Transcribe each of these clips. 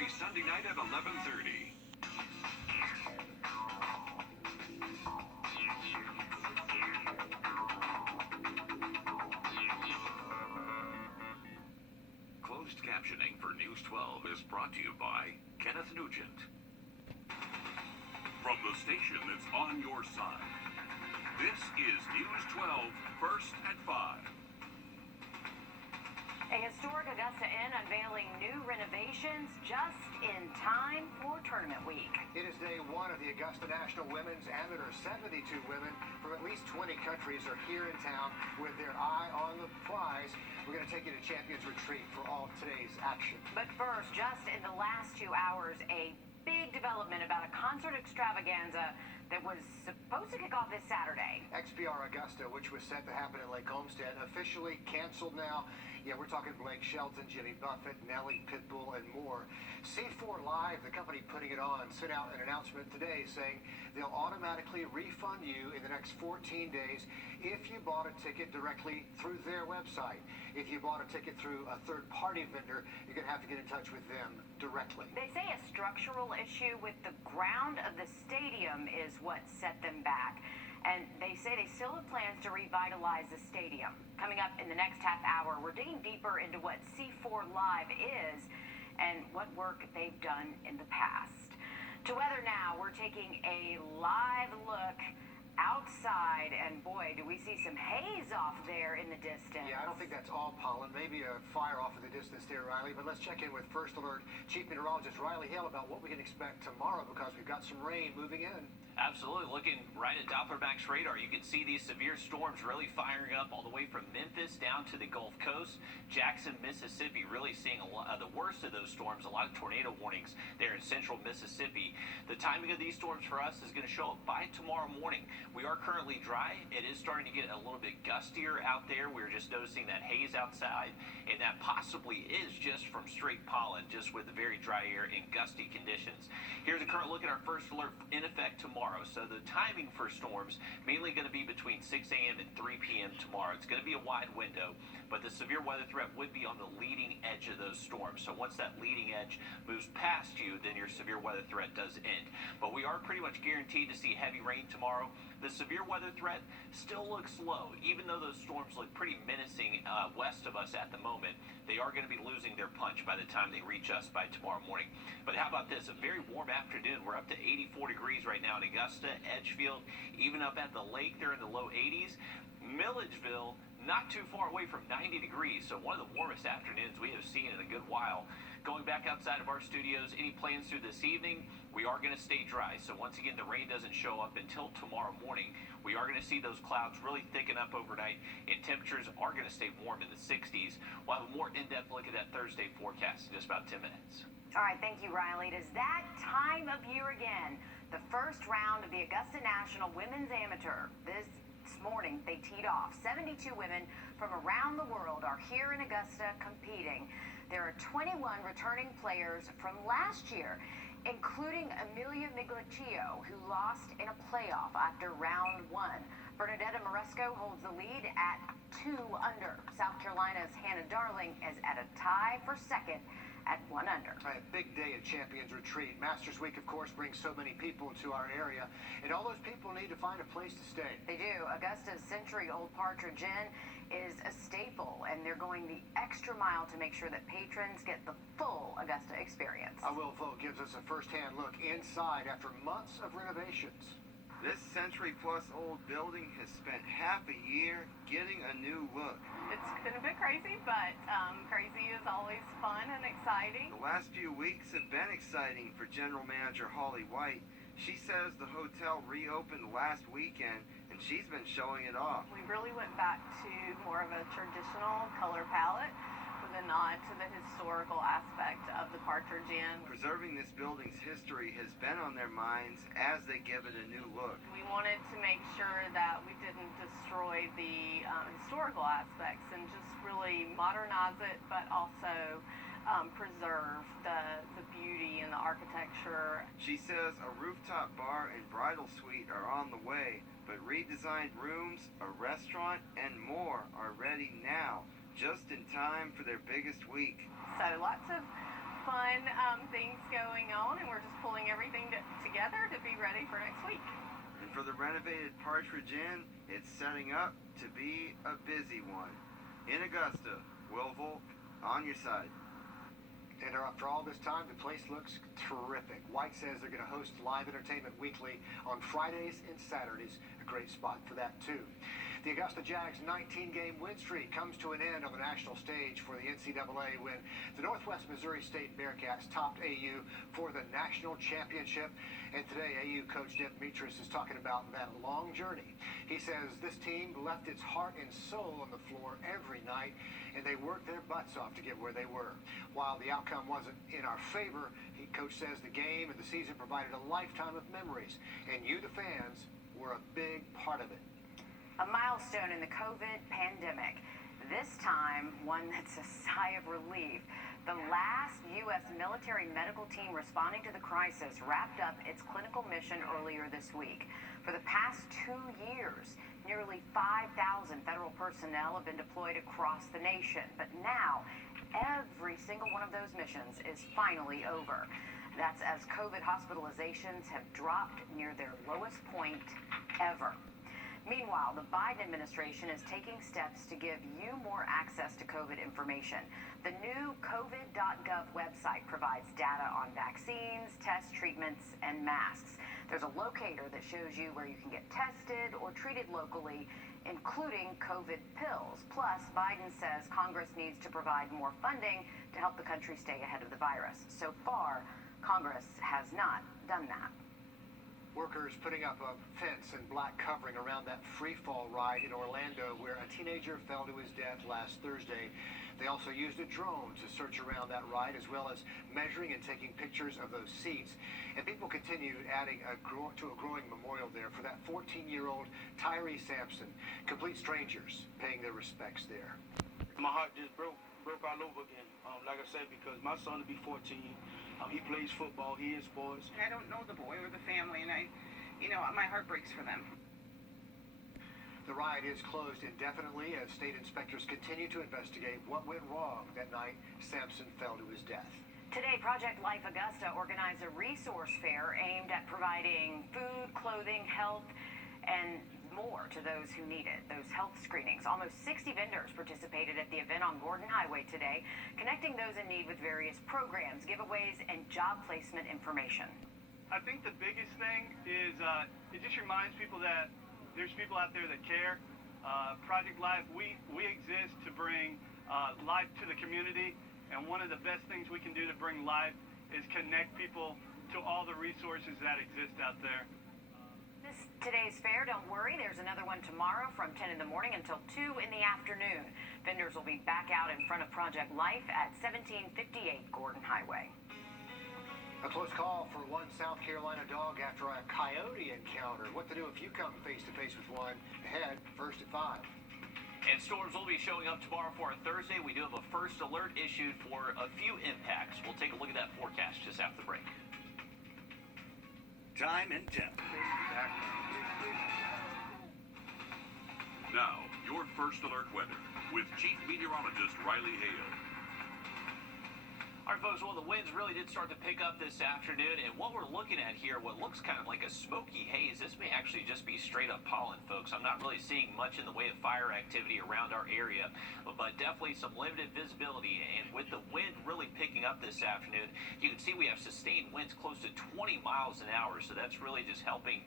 every Sunday night at 11:30. Closed captioning for News 12 is brought to you by Kenneth Nugent. From the station that's on your side, this is News 12, first at 5. A historic Augusta Inn unveiling new renovations just in time for tournament week. It is day one of the Augusta National Women's Amateur. 72 women from at least 20 countries are here in town with their eye on the prize. We're going to take you to Champions Retreat for all today's action. But first, just in the last 2 hours, a big development about a concert extravaganza that was supposed to kick off this Saturday. XPR Augusta, which was set to happen at Lake Homestead, officially canceled now. Yeah, we're talking Blake Shelton, Jimmy Buffett, Nelly, Pitbull, and more. C4 Live, the company putting it on, sent out an announcement today saying they'll automatically refund you in the next 14 days if you bought a ticket directly through their website. If you bought a ticket through a third-party vendor, you're going to have to get in touch with them directly. They say a structural issue with the ground of the stadium is what set them back. And they say they still have plans to revitalize the stadium. Coming up in the next half hour, we're digging deeper into what C4 Live is and what work they've done in the past. To weather now, we're taking a live look outside, and boy, do we see some haze off there in the distance. Yeah, I don't think that's all pollen. Maybe a fire off in the distance there, Riley. But let's check in with First Alert Chief Meteorologist Riley Hale about what we can expect tomorrow, because we've got some rain moving in. Absolutely. Looking right at Doppler Max radar, you can see these severe storms really firing up all the way from Memphis down to the Gulf Coast. Jackson, Mississippi, really seeing the worst of those storms. A lot of tornado warnings there in central Mississippi. The timing of these storms for us is going to show up by tomorrow morning. We are currently dry. It is starting to get a little bit gustier out there. We're just noticing that haze outside, and that possibly is just from straight pollen, just with the very dry air and gusty conditions. Here's a current look at our first alert in effect tomorrow. So the timing for storms mainly going to be between 6 a.m. and 3 p.m. tomorrow. It's going to be a wide window, but the severe weather threat would be on the leading edge of those storms. So once that leading edge moves past you, then your severe weather threat does end. But we are pretty much guaranteed to see heavy rain tomorrow. The severe weather threat still looks low, even though those storms look pretty menacing west of us at the moment. They are going to be losing their punch by the time they reach us by tomorrow morning. But how about this? A very warm afternoon. We're up to 84 degrees right now in Augusta, Edgefield, even up at the lake, they're in the low 80s. Milledgeville, not too far away from 90 degrees, so one of the warmest afternoons we have seen in a good while. Going back outside of our studios, any plans through this evening? We are going to stay dry, so once again, the rain doesn't show up until tomorrow morning. We are going to see those clouds really thicken up overnight, and temperatures are going to stay warm in the 60s. We'll have a more in-depth look at that Thursday forecast in just about 10 minutes. All right, thank you, Riley. It is that time of year again. The first round of the Augusta National Women's Amateur. This morning, they teed off. 72 women from around the world are here in Augusta competing. There are 21 returning players from last year, including Amelia Migliaccio, who lost in a playoff after round one. Bernadetta Moresco holds the lead at 2 under. South Carolina's Hannah Darling is at a tie for second at 1 under. A big day at Champions Retreat. Masters Week, of course, brings so many people to our area, and all those people need to find a place to stay. They do. Augusta's century-old Partridge Inn is a staple, and they're going the extra mile to make sure that patrons get the full Augusta experience. Our Will Vogt gives us a first-hand look inside after months of renovations. This century-plus-old building has spent half a year getting a new look. It's been a bit crazy, but crazy is always fun and exciting. The last few weeks have been exciting for General Manager Holly White. She says the hotel reopened last weekend, and she's been showing it off. We really went back to more of a traditional color palette with a nod to the historical aspect of the Partridge Inn. Preserving this building's history has been on their minds as they give it a new look. We wanted to make sure that we didn't destroy the historical aspects and just really modernize it, but also preserve the beauty and the architecture. She says a rooftop bar and bridal suite are on the way, but redesigned rooms, a restaurant, and more are ready now, just in time for their biggest week. So lots of fun things going on, and we're just pulling everything together to be ready for next week. And for the renovated Partridge Inn, it's setting up to be a busy one. In Augusta, Will Volk, on your side. And after all this time, the place looks terrific. White says they're going to host live entertainment weekly on Fridays and Saturdays. A great spot for that, too. The Augusta Jags' 19-game win streak comes to an end on the national stage for the NCAA when the Northwest Missouri State Bearcats topped AU for the national championship. And today, AU coach Deb Metris is talking about that long journey. He says this team left its heart and soul on the floor every night, and they worked their butts off to get where they were. While the outcome wasn't in our favor, coach says the game and the season provided a lifetime of memories, and you, the fans, were a big part of it. A milestone in the COVID pandemic. This time, one that's a sigh of relief. The last U.S. military medical team responding to the crisis wrapped up its clinical mission earlier this week. For the past 2 years, nearly 5,000 federal personnel have been deployed across the nation. But now, every single one of those missions is finally over. That's as COVID hospitalizations have dropped near their lowest point ever. Meanwhile, the Biden administration is taking steps to give you more access to COVID information. The new covid.gov website provides data on vaccines, test treatments, and masks. There's a locator that shows you where you can get tested or treated locally, including COVID pills. Plus, Biden says Congress needs to provide more funding to help the country stay ahead of the virus. So far, Congress has not done that. Workers putting up a fence and black covering around that free fall ride in Orlando where a teenager fell to his death last Thursday. They also used a drone to search around that ride, as well as measuring and taking pictures of those seats. And people continue adding to a growing memorial there for that 14-year-old Tyree Sampson. Complete strangers paying their respects there. My heart just broke all over again. Like I said, because my son will be 14. He plays football. He is sports. I don't know the boy or the family, and my heart breaks for them. The ride is closed indefinitely as state inspectors continue to investigate what went wrong that night Sampson fell to his death. Today, Project Life Augusta organized a resource fair aimed at providing food, clothing, health, and more to those who need it, those health screenings. Almost 60 vendors participated at the event on Gordon Highway today, connecting those in need with various programs, giveaways, and job placement information. I think the biggest thing is it just reminds people that there's people out there that care. Project Life, we exist to bring life to the community, and one of the best things we can do to bring life is connect people to all the resources that exist out there. Today's fair, don't worry, there's another one tomorrow from 10 in the morning until 2 in the afternoon. Vendors will be back out in front of Project Life at 1758 Gordon Highway. A close call for one South Carolina dog after a coyote encounter. What to do if you come face-to-face with one? Ahead, first at 5. And storms will be showing up tomorrow for a Thursday. We do have a first alert issued for a few impacts. We'll take a look at that forecast just after the break. Time and temp. Now, your first alert weather with Chief Meteorologist Riley Hale. All right, folks, well, the winds really did start to pick up this afternoon, and what we're looking at here, what looks kind of like a smoky haze, this may actually just be straight-up pollen, folks. I'm not really seeing much in the way of fire activity around our area, but definitely some limited visibility, and with the wind really picking up this afternoon, you can see we have sustained winds close to 20 miles an hour, so that's really just helping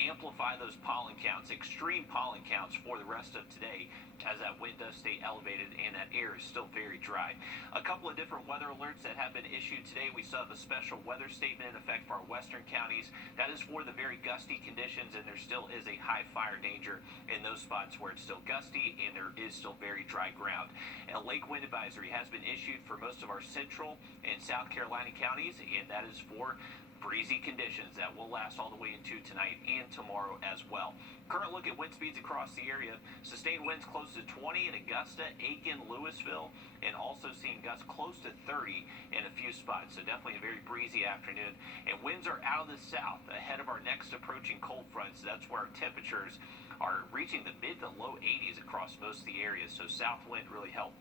amplify those pollen counts, extreme pollen counts for the rest of today, as that wind does stay elevated and that air is still very dry. A couple of different weather alerts that have been issued today. We still have a special weather statement in effect for our western counties. That is for the very gusty conditions, and there still is a high fire danger in those spots where it's still gusty and there is still very dry ground. And a lake wind advisory has been issued for most of our central and South Carolina counties, and that is for breezy conditions that will last all the way into tonight and tomorrow as well. Current look at wind speeds across the area. Sustained winds close to 20 in Augusta, Aiken, Louisville, and also seeing gusts close to 30 in a few spots. So definitely a very breezy afternoon. And winds are out of the south ahead of our next approaching cold front. So that's where our temperatures are reaching the mid to low 80s across most of the areas, so south wind really helped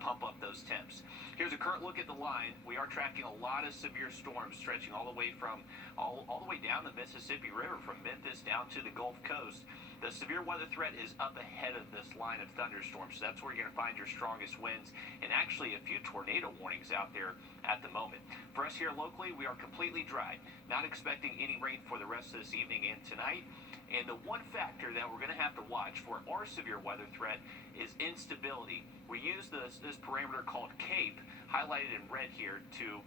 pump up those temps. Here's a current look at the line. We are tracking a lot of severe storms stretching all the way all the way down the Mississippi River from Memphis down to the Gulf Coast. The severe weather threat is up ahead of this line of thunderstorms, so that's where you're going to find your strongest winds and actually a few tornado warnings out there at the moment. For us here locally, we are completely dry, not expecting any rain for the rest of this evening and tonight. And the one factor that we're going to have to watch for our severe weather threat is instability. We use this parameter called CAPE, highlighted in red here, to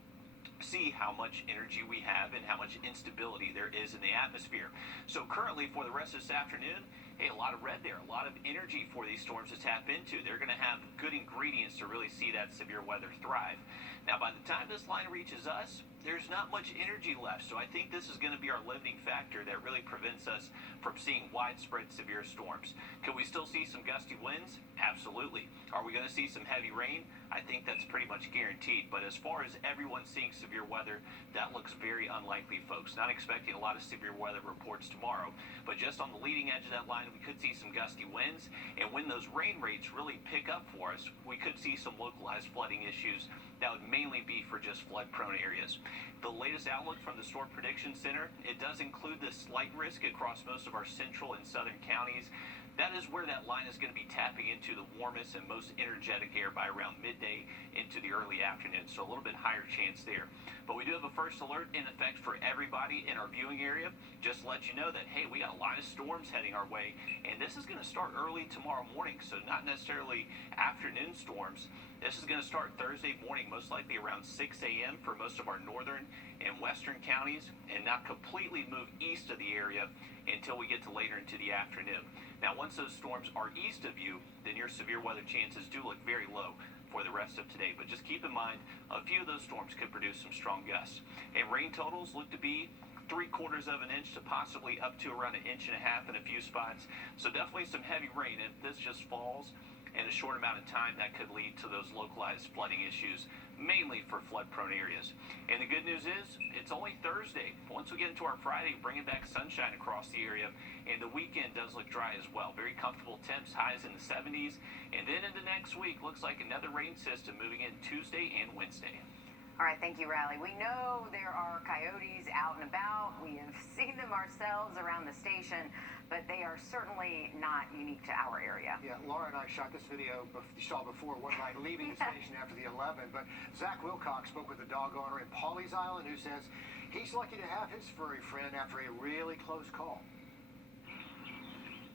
see how much energy we have and how much instability there is in the atmosphere. So currently for the rest of this afternoon, hey, a lot of red there, a lot of energy for these storms to tap into. They're going to have good ingredients to really see that severe weather thrive. Now, by the time this line reaches us, there's not much energy left, so I think this is going to be our limiting factor that really prevents us from seeing widespread severe storms. Can we still see some gusty winds? Absolutely. Are we going to see some heavy rain? I think that's pretty much guaranteed, but as far as everyone seeing severe weather, that looks very unlikely, folks. Not expecting a lot of severe weather reports tomorrow, but just on the leading edge of that line, we could see some gusty winds, and when those rain rates really pick up for us, we could see some localized flooding issues that would mainly be for just flood-prone areas. The latest outlook from the Storm Prediction Center, it does include this slight risk across most of our central and southern counties. That is where that line is going to be tapping into the warmest and most energetic air by around midday into the early afternoon, so a little bit higher chance there. But we do have a first alert in effect for everybody in our viewing area. Just to let you know that, hey, we got a lot of storms heading our way, and this is going to start early tomorrow morning, so not necessarily afternoon storms. This is going to start Thursday morning, most likely around 6 a.m. for most of our northern and western counties, and not completely move east of the area until we get to later into the afternoon. Now, once those storms are east of you, then your severe weather chances do look very low for the rest of today. But just keep in mind, a few of those storms could produce some strong gusts. And rain totals look to be 3/4 of an inch to possibly up to around 1.5 inches in a few spots. So definitely some heavy rain. And if this just falls in a short amount of time, that could lead to those localized flooding issues, mainly for flood-prone areas. And the good news is, it's only Thursday. Once we get into our Friday, bringing back sunshine across the area, and the weekend does look dry as well. Very comfortable temps, highs in the 70s. And then into next week, looks like another rain system moving in Tuesday and Wednesday. All right, thank you, Riley. We know there are coyotes out and about. We have seen them ourselves around the station, but they are certainly not unique to our area. Yeah, Laura and I shot this video you saw before one night leaving the station after the 11, but Zach Wilcox spoke with a dog owner in Pawleys Island who says he's lucky to have his furry friend after a really close call.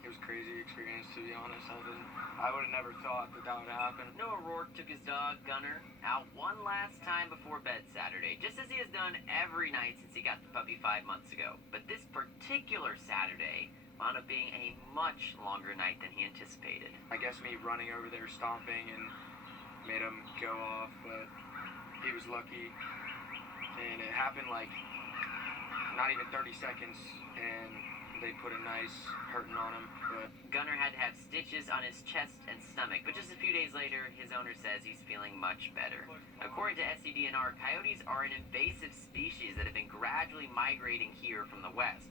It was a crazy experience, to be honest. I would have never thought that would happen. Noah Rourke took his dog, Gunner, out one last time before bed Saturday, just as he has done every night since he got the puppy 5 months ago. But this particular Saturday wound up being a much longer night than he anticipated. I guess me running over there, stomping, and made him go off, but he was lucky. And it happened like not even 30 seconds, and they put a nice hurting on him. But Gunner had to have stitches on his chest and stomach, but just a few days later, his owner says he's feeling much better. According to SCDNR, coyotes are an invasive species that have been gradually migrating here from the west.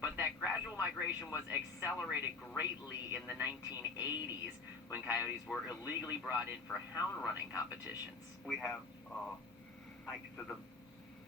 But that gradual migration was accelerated greatly in the 1980s when coyotes were illegally brought in for hound running competitions. We have, thanks to the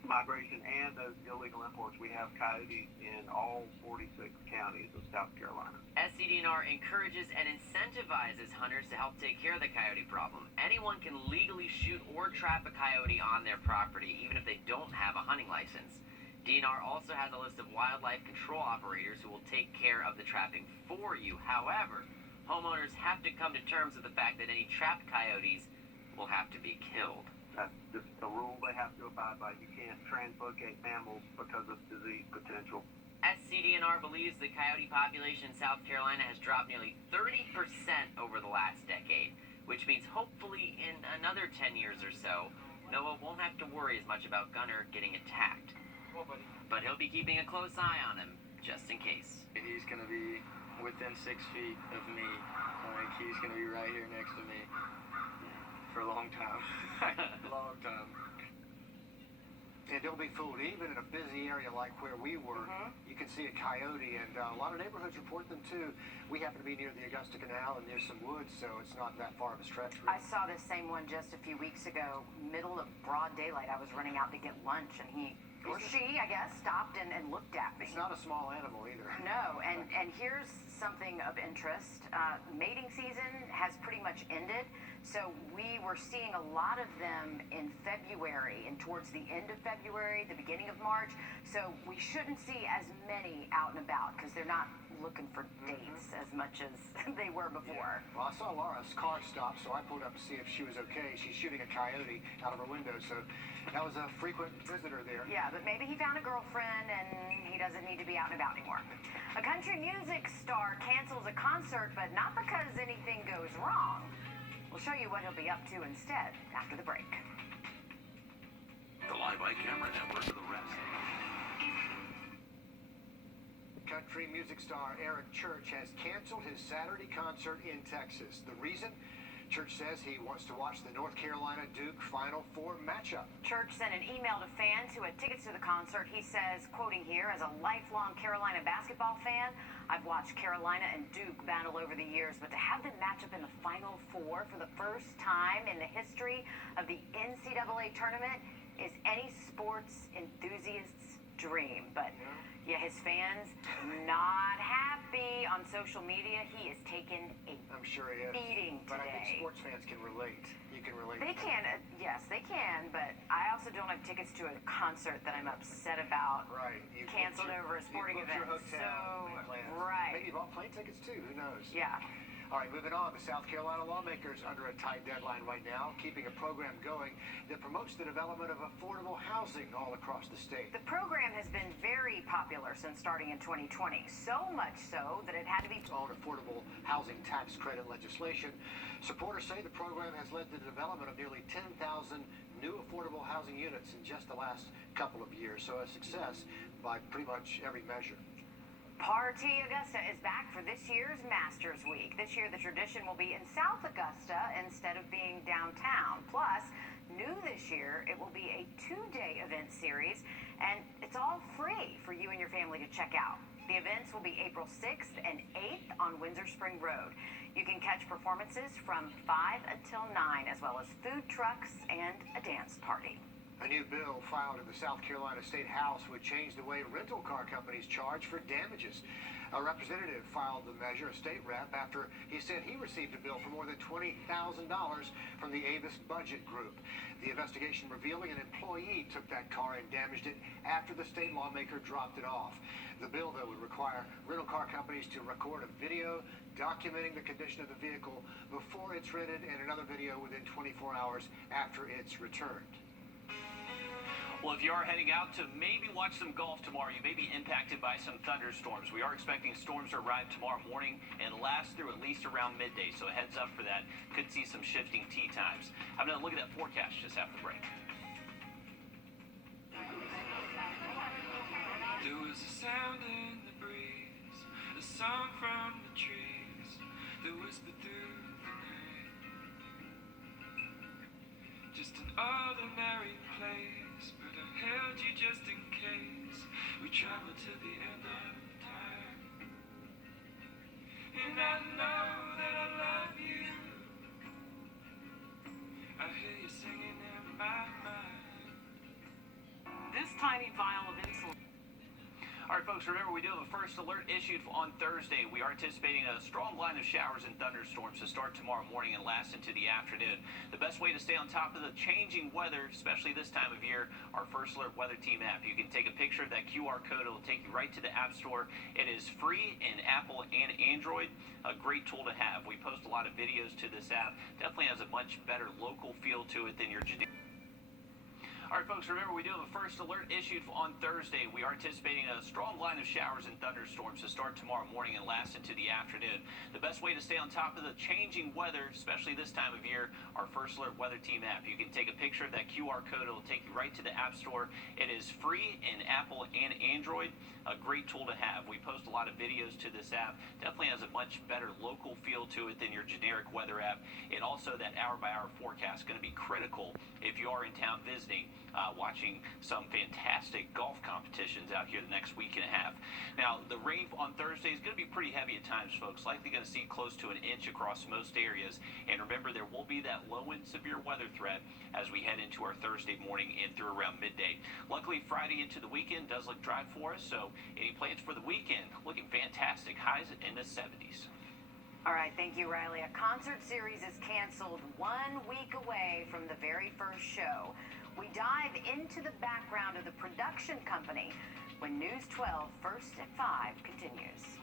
migration and those illegal imports, we have coyotes in all 46 counties of South Carolina. SCDNR encourages and incentivizes hunters to help take care of the coyote problem. Anyone can legally shoot or trap a coyote on their property, even if they don't have a hunting license. DNR also has a list of wildlife control operators who will take care of the trapping for you. However, homeowners have to come to terms with the fact that any trapped coyotes will have to be killed. That's just a rule they have to abide by. You can't translocate mammals because of disease potential. SCDNR believes the coyote population in South Carolina has dropped nearly 30% over the last decade, which means hopefully in another 10 years or so, Noah won't have to worry as much about Gunner getting attacked. But he'll be keeping a close eye on him, just in case. He's going to be within 6 feet of me. Like, he's going to be right here next to me for a long time. Long time. And don't be fooled, even in a busy area like where we were, you can see a coyote, and a lot of neighborhoods report them too. We happen to be near the Augusta Canal and near some woods, so it's not that far of a stretch. Really. I saw this same one just a few weeks ago, middle of broad daylight. I was running out to get lunch, and she, I guess, stopped and looked at me. It's not a small animal either. No, and here's something of interest. Mating season has pretty much ended, so we were seeing a lot of them in February and towards the end of February, the beginning of March. So we shouldn't see as many out and about because they're not looking for dates as much as they were before. Yeah. Well, I saw Laura's car stop, so I pulled up to see if she was okay. She's shooting a coyote out of her window, so that was a frequent visitor there. Yeah, but maybe he found a girlfriend and he doesn't need to be out and about anymore. A country music star cancels a concert, but not because anything goes wrong. We'll show you what he'll be up to instead after the break. The Live by Camera Network for the rest. Country music star Eric Church has canceled his Saturday concert in Texas. The reason? Church says he wants to watch the North Carolina Duke Final Four matchup. Church sent an email to fans who had tickets to the concert. He says, quoting here, as a lifelong Carolina basketball fan, I've watched Carolina and Duke battle over the years, but to have them match up in the Final Four for the first time in the history of the NCAA tournament is any sports enthusiast's dream. But yeah, his fans not happy on social media. He is taken a I'm sure he is. beating But I think today. sports fans can relate. You can relate. They can, yes, they can, but I also don't have tickets to a concert that I'm upset about. Right. You Canceled over a sporting you event. Your hotel, So, plans. right. Maybe you bought plane tickets too. Who knows? Yeah. All right, moving on. The South Carolina lawmakers under a tight deadline right now, keeping a program going that promotes the development of affordable housing all across the state. The program has been very popular since starting in 2020, so much so that it had to be On affordable housing tax credit legislation, supporters say the program has led to the development of nearly 10,000 new affordable housing units in just the last couple of years. So a success by pretty much every measure. Party Augusta is back for this year's Masters Week. This year, the tradition will be in South Augusta instead of being downtown. Plus, new this year, it will be a 2-day event series, and it's all free for you and your family to check out. The events will be April 6th and 8th on Windsor Spring Road. You can catch performances from 5 until 9, as well as food trucks and a dance party. A new bill filed in the South Carolina State House would change the way rental car companies charge for damages. A representative filed the measure, a state rep, after he said he received a bill for more than $20,000 from the Avis Budget Group. The investigation revealing an employee took that car and damaged it after the state lawmaker dropped it off. The bill, though, would require rental car companies to record a video documenting the condition of the vehicle before it's rented and another video within 24 hours after it's returned. Well, if you are heading out to maybe watch some golf tomorrow, you may be impacted by some thunderstorms. We are expecting storms to arrive tomorrow morning and last through at least around midday, so a heads up for that. Could see some shifting tee times. I'm going to look at that forecast just after the break. There was a sound in the breeze, a song from the trees that whispered through the night. Just an ordinary place, but I held you just in case we traveled to the end of time. And I know that I love you. I hear you singing in my mind. This tiny vial of insulin. All right, folks, remember we do have a first alert issued on Thursday. We are anticipating a strong line of showers and thunderstorms to start tomorrow morning and last into the afternoon. The best way to stay on top of the changing weather, especially this time of year, our First Alert Weather Team app. You can take a picture of that QR code. It will take you right to the App Store. It is free in Apple and Android. A great tool to have. We post a lot of videos to this app. Definitely has a much better local feel to it than your generic. All right, folks, remember we do have a first alert issued on Thursday. We are anticipating a strong line of showers and thunderstorms to start tomorrow morning and last into the afternoon. The best way to stay on top of the changing weather, especially this time of year, our First Alert Weather Team app. You can take a picture of that QR code. It will take you right to the App Store. It is free in Apple and Android. A great tool to have. We post a lot of videos to this app. Definitely has a much better local feel to it than your generic weather app. And also that hour-by-hour forecast is going to be critical if you are in town visiting. watching some fantastic golf competitions out here the next week and a half. Now, the rain on Thursday is going to be pretty heavy at times, folks. Likely going to see close to an inch across most areas. And remember, there will be that low and severe weather threat as we head into our Thursday morning and through around midday. Luckily, Friday into the weekend does look dry for us, so any plans for the weekend looking fantastic. Highs in the 70s. All right, thank you, Riley. A concert series is canceled 1 week away from the very first show. We dive into the background of the production company when News 12 First at 5 continues.